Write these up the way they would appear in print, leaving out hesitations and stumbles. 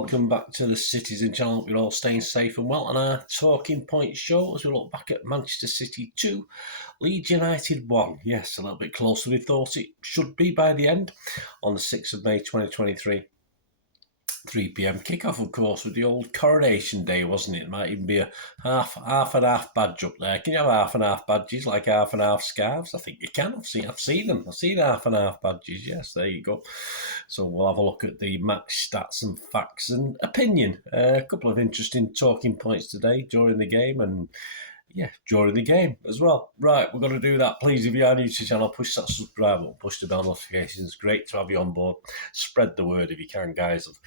welcome back to the Citizen channel. We're all staying safe and well on our Talking Point show as we look back at Manchester City 2, Leeds United 1. Yes, a little bit closer than we thought it should be by the end on the 6th of May 2023. 3 p.m. kickoff, of course, with the old Coronation Day, wasn't it? It might even be a half and half badge up there. Can you have half and half badges like half and half scarves? I think you can. I've seen them. I've seen half and half badges. Yes, there you go. So we'll have a look at the match stats and facts and opinion. A couple of interesting talking points today during the game and during the game as well. Right, we're going to do that. Please, if you are new to the channel, push that subscribe button, push the bell notifications. Great to have you on board. Spread the word if you can, guys. I've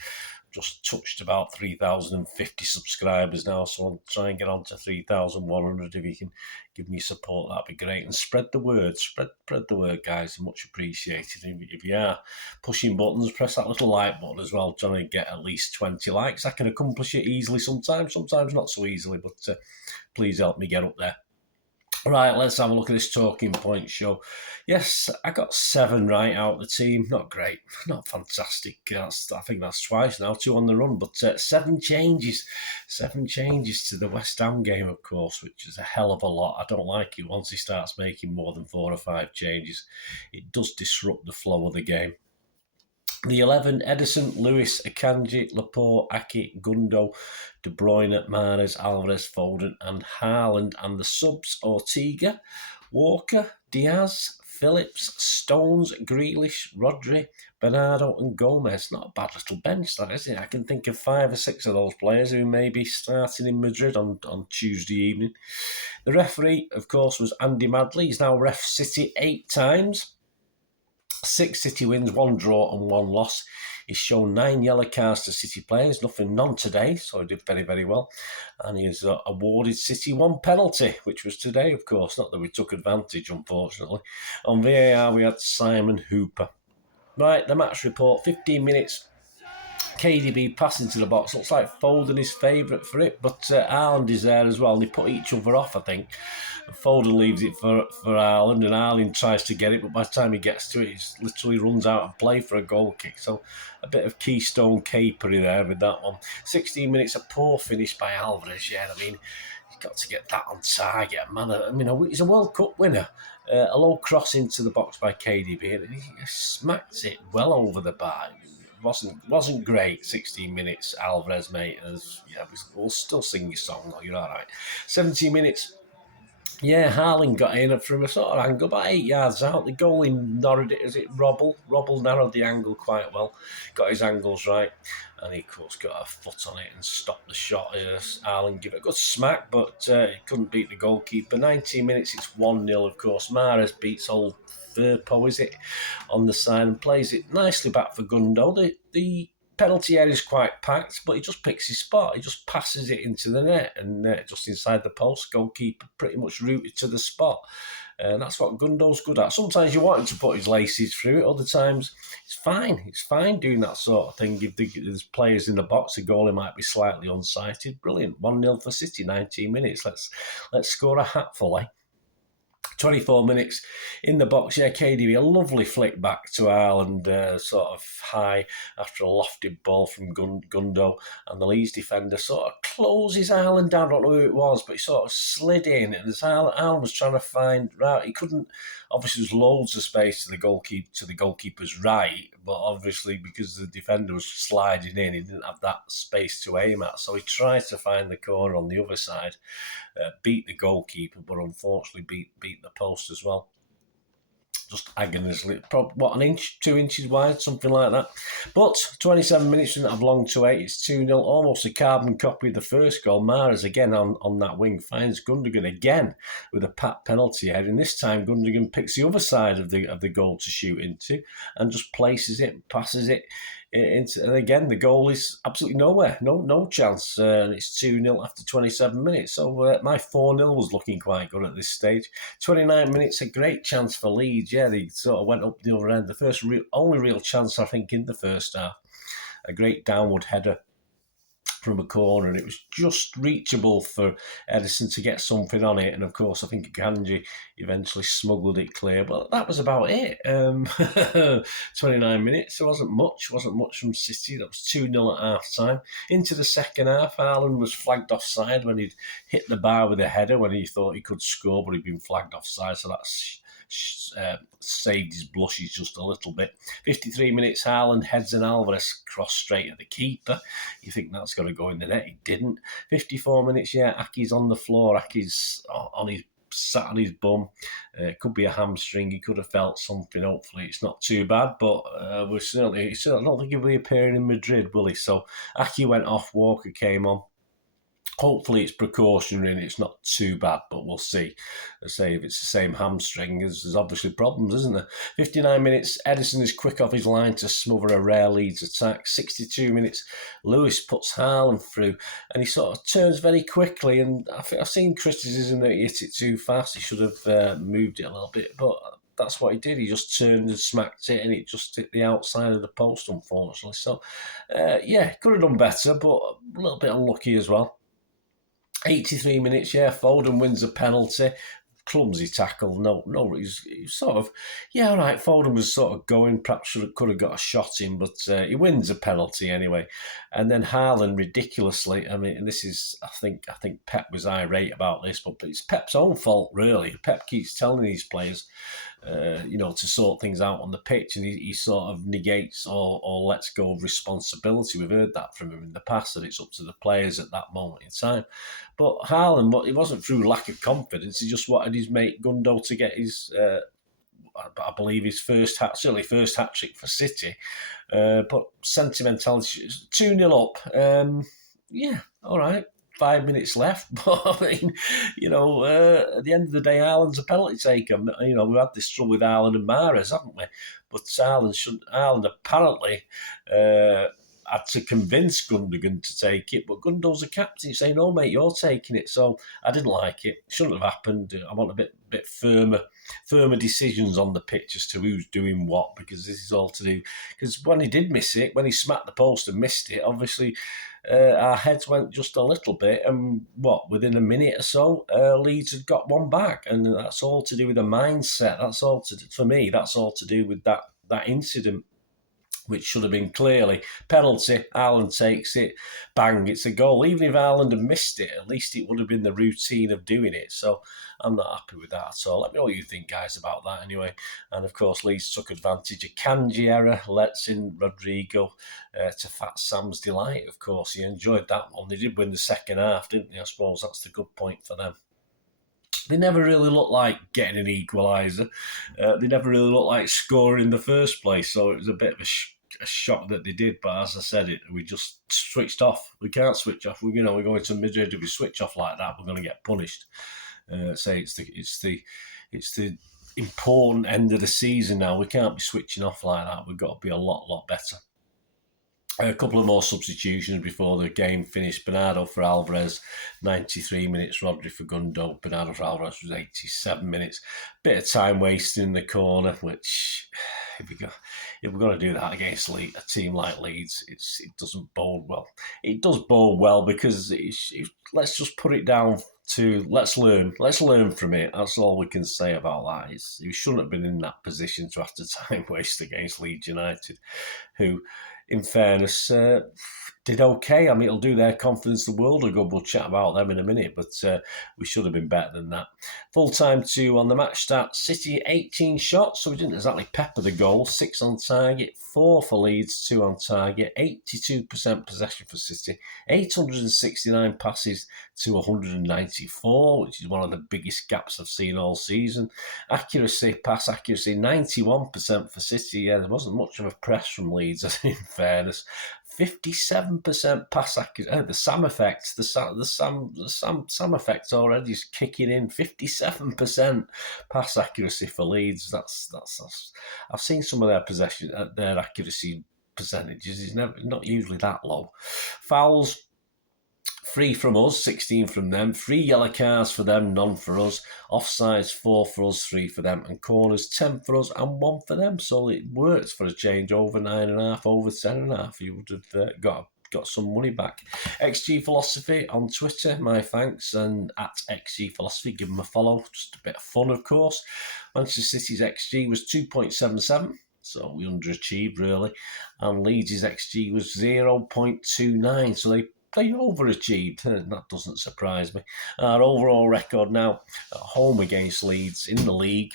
just touched about 3,050 subscribers now, so I'll try and get on to 3,100. If you can give me support, that'd be great. And spread the word. Spread the word, guys. Much appreciated. If you are pushing buttons, press that little like button as well. Trying to get at least 20 likes. I can accomplish it easily sometimes not so easily, but please help me get up there. Right, let's have a look at this Talking Point show. Yes, I got 7 right out of the team. Not great, not fantastic. I think that's twice now, 2 on the run, but 7 changes. 7 changes to the West Ham game, of course, which is a hell of a lot. I don't like it once he starts making more than 4 or 5 changes. It does disrupt the flow of the game. The 11, Edison, Lewis, Akanji, Laporte, Aki, Gundo, De Bruyne, Mahrez, Alvarez, Foden and Haaland. And the subs, Ortega, Walker, Diaz, Phillips, Stones, Grealish, Rodri, Bernardo and Gomez. Not a bad little bench, that, is it? I can think of 5 or 6 of those players who may be starting in Madrid on Tuesday evening. The referee, of course, was Andy Madley. He's now ref City 8 times. 6 City wins, 1 draw and 1 loss. He's shown 9 yellow cards to City players, none today, so he did very, very well. And he has awarded City 1 penalty, which was today, of course. Not that we took advantage, unfortunately. On VAR, we had Simon Hooper. Right, the match report, 15 minutes. KDB passing to the box. Looks like Foden is favourite for it, but Haaland is there as well. And they put each other off, I think. And Foden leaves it for Haaland, and Haaland tries to get it, but by the time he gets to it, he literally runs out of play for a goal kick. So a bit of Keystone capery there with that one. 16 minutes, a poor finish by Alvarez. Yeah, I mean, he's got to get that on target, man. I mean, he's a World Cup winner. A low cross into the box by KDB, and he smacked it well over the bar. Wasn't great. 16 minutes, Alvarez, mate. We'll still sing your song, though. You're all right. 17 minutes. Yeah, Haaland got in from a sort of angle, about 8 yards out. The goalie narrowed it. Is it Robble? Robble narrowed the angle quite well. Got his angles right. And he, of course, got a foot on it and stopped the shot. Haaland gave it a good smack, but he couldn't beat the goalkeeper. 19 minutes, it's 1-0, of course. Mahrez beats old Firpo, is it, on the side and plays it nicely back for Gundo. The penalty area is quite packed, but he just picks his spot. He just passes it into the net and just inside the post. Goalkeeper pretty much rooted to the spot. And that's what Gundo's good at. Sometimes you want him to put his laces through it. Other times, it's fine. It's fine doing that sort of thing. If there's players in the box, the goalie might be slightly unsighted. Brilliant. 1-0 for City, 19 minutes. Let's score a hatful, eh? 24 minutes in the box. Yeah, KDB, a lovely flick back to Haaland, sort of high after a lofted ball from Gundo. And the Leeds defender sort of closes Haaland down. I don't know who it was, but he sort of slid in. And as Haaland was trying to find, right, he couldn't. Obviously, there's loads of space to the goalkeeper's right, but obviously because the defender was sliding in, he didn't have that space to aim at. So he tried to find the corner on the other side, beat the goalkeeper, but unfortunately beat the post as well. Just agonisingly, what, 1 inch, 2 inches wide, something like that. But 27 minutes didn't have long to wait. It's 2-0, almost a carbon copy of the first goal. Mahrez again on that wing finds Gundogan again with a pat penalty head, and this time Gundogan picks the other side of the goal to shoot into and just places it, passes it into, and again the goal is absolutely nowhere, no chance, and it's 2-0 after 27 minutes. So my 4-0 was looking quite good at this stage. 29 minutes, a great chance for Leeds. Yeah, they sort of went up the other end. The only real chance, I think, in the first half. A great downward header from a corner, and it was just reachable for Edison to get something on it. And of course, I think Ganji eventually smuggled it clear, but that was about it. 29 minutes. There wasn't much from City. That was 2-0 at half time. Into the second half, Haaland was flagged offside when he'd hit the bar with a header when he thought he could score, but he'd been flagged offside, so that's saved his blushes just a little bit. 53 minutes, Haaland heads an Alvarez cross straight at the keeper. You think that's going to go in the net? It didn't. 54 minutes, Aki's on the floor. Aki's sat on his bum. It could be a hamstring. He could have felt something. Hopefully, it's not too bad. But we're certainly, I don't think he'll be appearing in Madrid, will he? So Aki went off. Walker came on. Hopefully it's precautionary and it's not too bad, but we'll see. I say if it's the same hamstring, there's obviously problems, isn't there? 59 minutes, Edison is quick off his line to smother a rare Leeds attack. 62 minutes, Lewis puts Haaland through and he sort of turns very quickly, and I think I've seen criticism that he hit it too fast. He should have moved it a little bit, but that's what he did. He just turned and smacked it, and it just hit the outside of the post, unfortunately. So, could have done better, but a little bit unlucky as well. 83 minutes, Foden wins a penalty. Clumsy tackle. No, he's sort of, all right, Foden was sort of going, perhaps could have got a shot in, but he wins a penalty anyway. And then Haaland, ridiculously, I mean, this is, I think Pep was irate about this, but it's Pep's own fault, really. Pep keeps telling these players, to sort things out on the pitch, and he sort of negates or lets go of responsibility. We've heard that from him in the past, that it's up to the players at that moment in time. But Haaland, it wasn't through lack of confidence. He just wanted his mate Gundo to get his, I believe, his first hat trick for City. But sentimentality, 2-0 up. All right. 5 minutes left, but I mean, at the end of the day, Haaland's a penalty taker. We've had this trouble with Haaland and Mahrez, haven't we? But Haaland apparently had to convince Gundogan to take it, but Gundogan's a captain saying, "No, mate, you're taking it." So I didn't like it. Shouldn't have happened. I want a bit firmer decisions on the pitch as to who's doing what, because this is all to do. Because when he did miss it, when he smacked the post and missed it, obviously our heads went just a little bit, and within a minute or so, Leeds had got one back, and that's all to do with the mindset. That's all to do, for me. That's all to do with that incident, which should have been clearly penalty. Haaland takes it, bang, it's a goal. Even if Haaland had missed it, at least it would have been the routine of doing it. So I'm not happy with that at all. Let me know what you think, guys, about that anyway. And of course, Leeds took advantage of Kanji error, lets in Rodrigo to Fat Sam's delight. Of course, he enjoyed that one. They did win the second half, didn't they? I suppose that's the good point for them. They never really looked like getting an equaliser. They never really looked like scoring in the first place. So it was a bit of a shock that they did. But as I said, we just switched off. We can't switch off. We're going to Madrid. If we switch off like that, we're going to get punished. It's the important end of the season now. We can't be switching off like that. We've got to be a lot better. A couple of more substitutions before the game finished. Bernardo for Alvarez, 93 minutes. Rodri for Gundo. Bernardo for Alvarez was 87 minutes. Bit of time wasting in the corner, which, if we're going to do that against a team like Leeds, it doesn't bode well. It does bode well because let's just put it down to let's learn from it. That's all we can say about that. You shouldn't have been in that position to have to time waste against Leeds United, who, in fairness, did okay. I mean, it'll do their confidence the world of good. We'll chat about them in a minute, but we should have been better than that. Full-time 2 on the match start. City, 18 shots, so we didn't exactly pepper the goal. 6 on target, 4 for Leeds, 2 on target. 82% possession for City. 869 passes to 194, which is one of the biggest gaps I've seen all season. Pass accuracy, 91% for City. Yeah, there wasn't much of a press from Leeds, in fairness. 57% pass accuracy. The Sam effect. The Sam effect already is kicking in. 57% pass accuracy for Leeds. That's I've seen some of their accuracy percentages. It's not usually that low. Fouls, 3 from us, 16 from them. 3 yellow cards for them, none for us. Offsides, 4 for us, 3 for them. And corners, 10 for us and 1 for them. So it works for a change. Over 9.5, over 10.5. You would have got got some money back. XG Philosophy on Twitter, my thanks, and at XG Philosophy, give them a follow. Just a bit of fun, of course. Manchester City's XG was 2.77, so we underachieved really, and Leeds' XG was 0.29, so they overachieved. That doesn't surprise me. Our overall record now at home against Leeds in the league,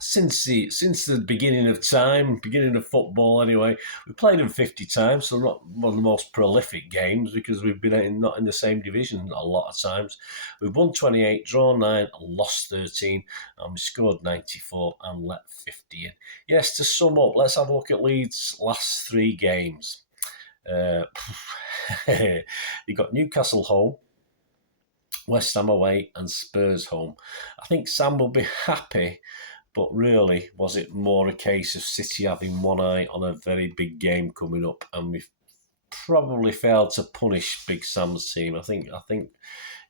since the beginning of time, beginning of football anyway, we played them 50 times, so not one of the most prolific games because we've been not in the same division a lot of times. We've won 28, drawn 9, lost 13, and we scored 94 and let 50 in. Yes, to sum up, let's have a look at Leeds' last 3 games. You got Newcastle home, West Ham away, and Spurs home. I think Sam will be happy. But really, was it more a case of City having one eye on a very big game coming up, and we've probably failed to punish Big Sam's team? I think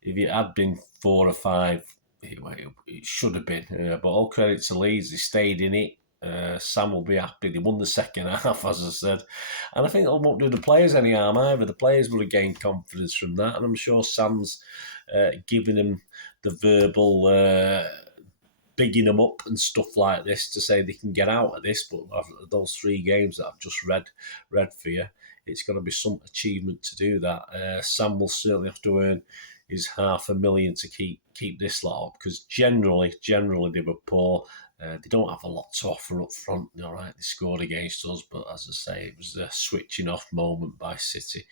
if it had been 4 or 5, it should have been. But all credit to Leeds, they stayed in it. Sam will be happy. They won the second half, as I said. And I think it won't do the players any harm either. The players will have gained confidence from that. And I'm sure Sam's giving them the verbal... bigging them up and stuff like this to say they can get out of this. But those 3 games that I've just read for you, it's going to be some achievement to do that. Sam will certainly have to earn his $500,000 to keep this lot up, because generally they were poor. They don't have a lot to offer up front. All right, they scored against us, but as I say, it was a switching off moment by City.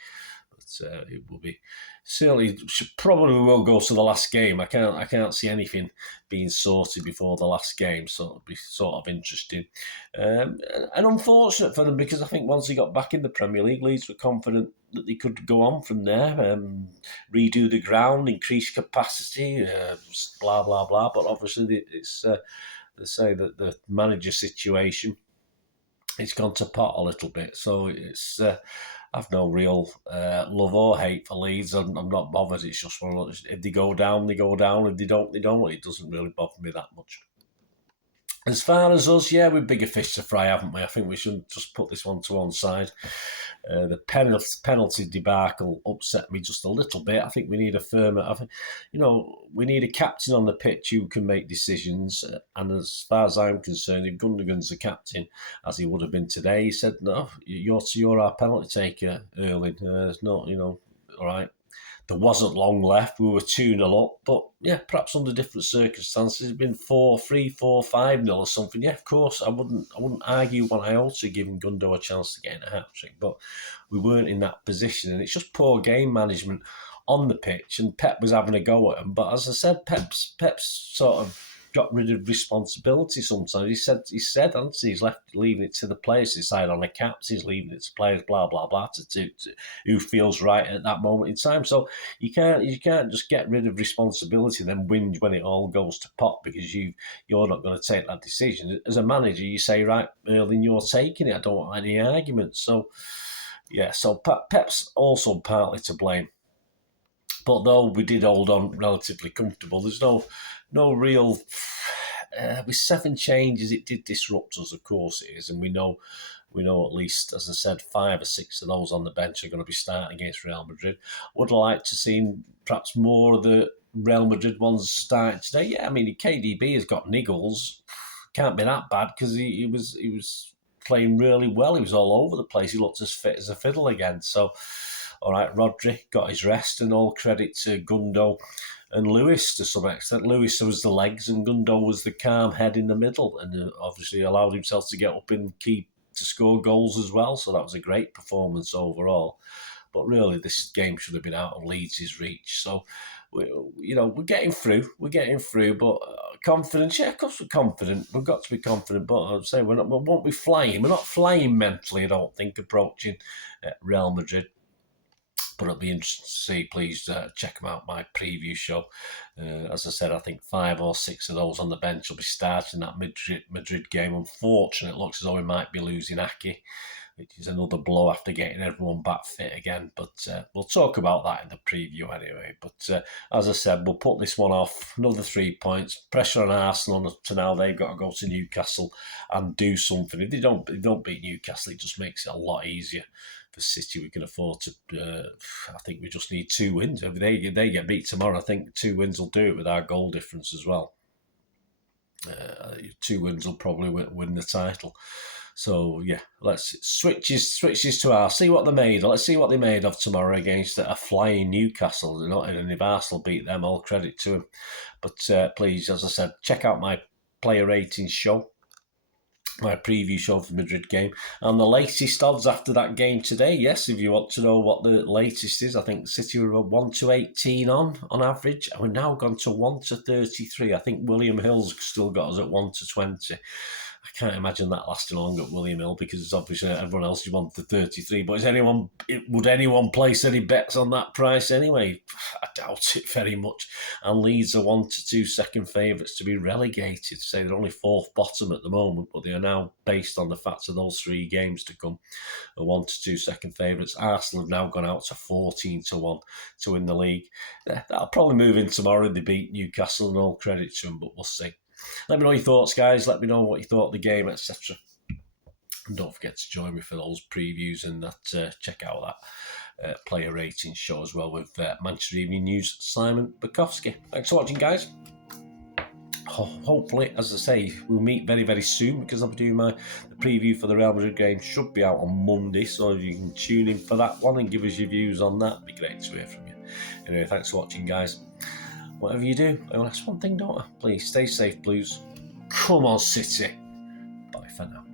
It will be certainly probably will go to the last game. I can't see anything being sorted before the last game, so it'll be sort of interesting and unfortunate for them, because I think once they got back in the Premier League, Leeds were confident that they could go on from there, redo the ground, increase capacity, blah blah blah. But obviously, it's they say that the manager situation, it's gone to pot a little bit, so it's. I've no real love or hate for Leeds. I'm not bothered. It's just one of those, if they go down, they go down. If they don't, they don't. It doesn't really bother me that much. As far as us, yeah, we've bigger fish to fry, haven't we? I think we should just put this one to one side. The penalty debacle upset me just a little bit. I think we need a firmer. We need a captain on the pitch who can make decisions. And as far as I'm concerned, if Gundogan's the captain, as he would have been today, he said, "No, you're our penalty taker, Erling. It's not, all right." There wasn't long left. We were 2-0 up. But, yeah, perhaps under different circumstances, it's been 4-3, 4-5-0 or something. Yeah, of course, I wouldn't argue one iota giving Gundo a chance to get in a hat-trick. But we weren't in that position. And it's just poor game management on the pitch. And Pep was having a go at him. But as I said, Pep's sort of got rid of responsibility sometimes. He said, he's leaving it to the players to decide on the caps. He's leaving it to players, blah blah blah, to who feels right at that moment in time. So you can't just get rid of responsibility and then whinge when it all goes to pot, because you're not going to take that decision. As a manager, you say, right, Erling, you're taking it. I don't want any arguments. So yeah, so Pep's also partly to blame. But though we did hold on relatively comfortable, there's no real... with 7 changes, it did disrupt us, of course it is. And we know at least, as I said, 5 or 6 of those on the bench are going to be starting against Real Madrid. Would like to see perhaps more of the Real Madrid ones starting today. Yeah, I mean, KDB has got niggles. Can't be that bad, because he was playing really well. He was all over the place. He looked as fit as a fiddle again. So... all right, Rodri got his rest, and all credit to Gundo and Lewis to some extent. Lewis was the legs, and Gundo was the calm head in the middle, and obviously allowed himself to get up and keep to score goals as well. So that was a great performance overall. But really, this game should have been out of Leeds' reach. So, we're getting through. But confidence, yeah, of course we're confident. We've got to be confident. But I'd say we won't be flying. We're not flying mentally, I don't think, approaching Real Madrid. But it'll be interesting to see. Please check them out, my preview show. As I said, I think 5 or 6 of those on the bench will be starting that Madrid game. Unfortunately, it looks as though we might be losing Aki, which is another blow after getting everyone back fit again. But we'll talk about that in the preview anyway. But as I said, we'll put this one off. Another 3 points. Pressure on Arsenal to now. They've got to go to Newcastle and do something. If they don't beat Newcastle, it just makes it a lot easier for City, we can afford to. I think we just need 2 wins. If they get beat tomorrow, I think 2 wins will do it with our goal difference as well. 2 wins will probably win the title. So yeah, let's switches to our see what they're made of. Let's see what they're made of tomorrow against a flying Newcastle. And if Arsenal beat them, all credit to them. But please, as I said, check out my player ratings show, my preview show for the Madrid game, and the latest odds after that game today. Yes, if you want to know what the latest is, I think City were 1-18 on average, and we're now gone to 1-33. I think William Hill's still got us at 1-20. I can't imagine that lasting long at William Hill because it's obviously everyone else is 1-33. But would anyone place any bets on that price anyway? I doubt it very much. And Leeds are 1-2 second favourites to be relegated. Say they're only 4th bottom at the moment, but they are now, based on the fact of those 3 games to come, are 1-2 second favourites. Arsenal have now gone out to 14-1 to win the league. That'll probably move in tomorrow if they beat Newcastle, and all credit to them, but we'll see. Let me know your thoughts, guys. Let me know what you thought of the game, etc. And don't forget to join me for those previews and that. Check out that player rating show as well with Manchester Evening News' Simon Bukowski. Thanks for watching, guys. Hopefully, as I say, we'll meet very, very soon because I'll be doing the preview for the Real Madrid game. Should be out on Monday, so if you can tune in for that one and give us your views on that, it'd be great to hear from you. Anyway, thanks for watching, guys. Whatever you do, I will ask one thing, don't I? Please stay safe, Blues. Come on, City. Bye for now.